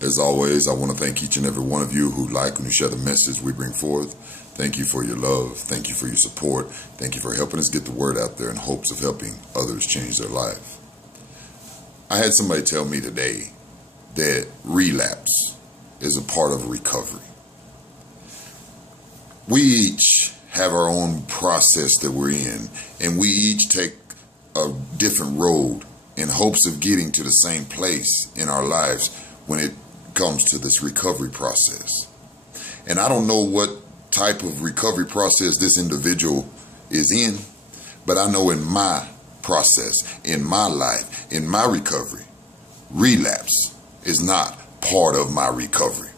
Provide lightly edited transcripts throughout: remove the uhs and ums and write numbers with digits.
As always, I want to thank each and every one of you who like and who share the message we bring forth. Thank you for your love. Thank you for your support. Thank you for helping us get the word out there in hopes of helping others change their life. I had somebody tell me today that relapse is a part of recovery. We each have our own process that we're in, and we each take a different road in hopes of getting to the same place in our lives when it comes to this recovery process. And I don't know what type of recovery process this individual is in, but I know in my process, in my life, in my recovery, relapse is not part of my recovery.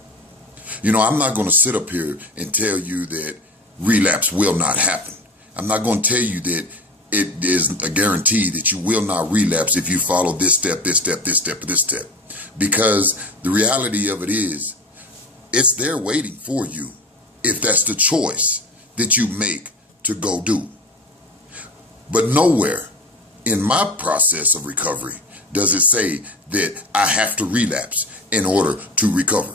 You know, I'm not going to sit up here and tell you that relapse will not happen. I'm not going to tell you that it is a guarantee that you will not relapse if you follow this step, this step, this step, this step. Because the reality of it is, it's there waiting for you if that's the choice that you make to go do. But nowhere in my process of recovery does it say that I have to relapse in order to recover.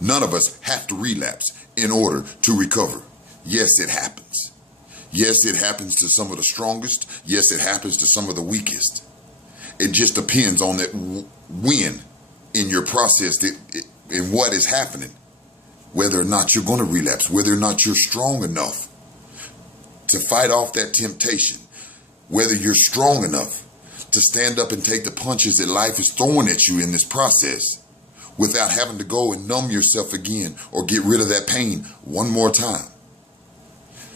None of us have to relapse in order to recover. Yes, it happens. Yes, it happens to some of the strongest. Yes, it happens to some of the weakest. It just depends on that when in your process and what is happening, whether or not you're going to relapse, whether or not you're strong enough to fight off that temptation, whether you're strong enough to stand up and take the punches that life is throwing at you in this process without having to go and numb yourself again or get rid of that pain one more time.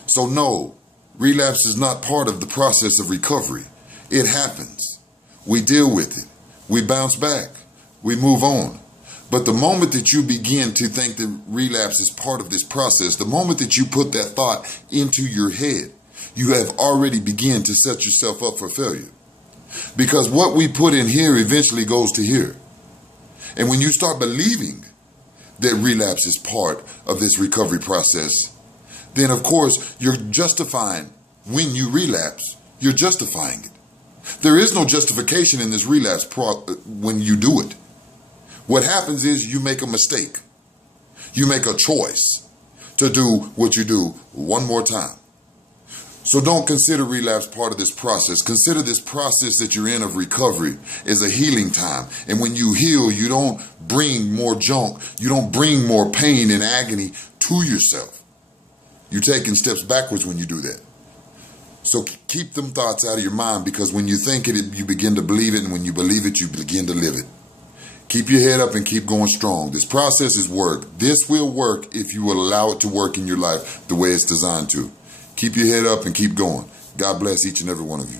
So no, relapse is not part of the process of recovery. It happens. We deal with it. We bounce back. We move on. But the moment that you begin to think that relapse is part of this process, the moment that you put that thought into your head, you have already begun to set yourself up for failure. Because what we put in here eventually goes to here. And when you start believing that relapse is part of this recovery process, then of course you're justifying when you relapse, you're justifying it. There is no justification in this relapse when you do it. What happens is you make a mistake. You make a choice to do what you do one more time. So don't consider relapse part of this process. Consider this process that you're in of recovery as a healing time. And when you heal, you don't bring more junk. You don't bring more pain and agony to yourself. You're taking steps backwards when you do that. So keep them thoughts out of your mind, because when you think it, you begin to believe it. And when you believe it, you begin to live it. Keep your head up and keep going strong. This process is work. This will work if you will allow it to work in your life the way it's designed to. Keep your head up and keep going. God bless each and every one of you.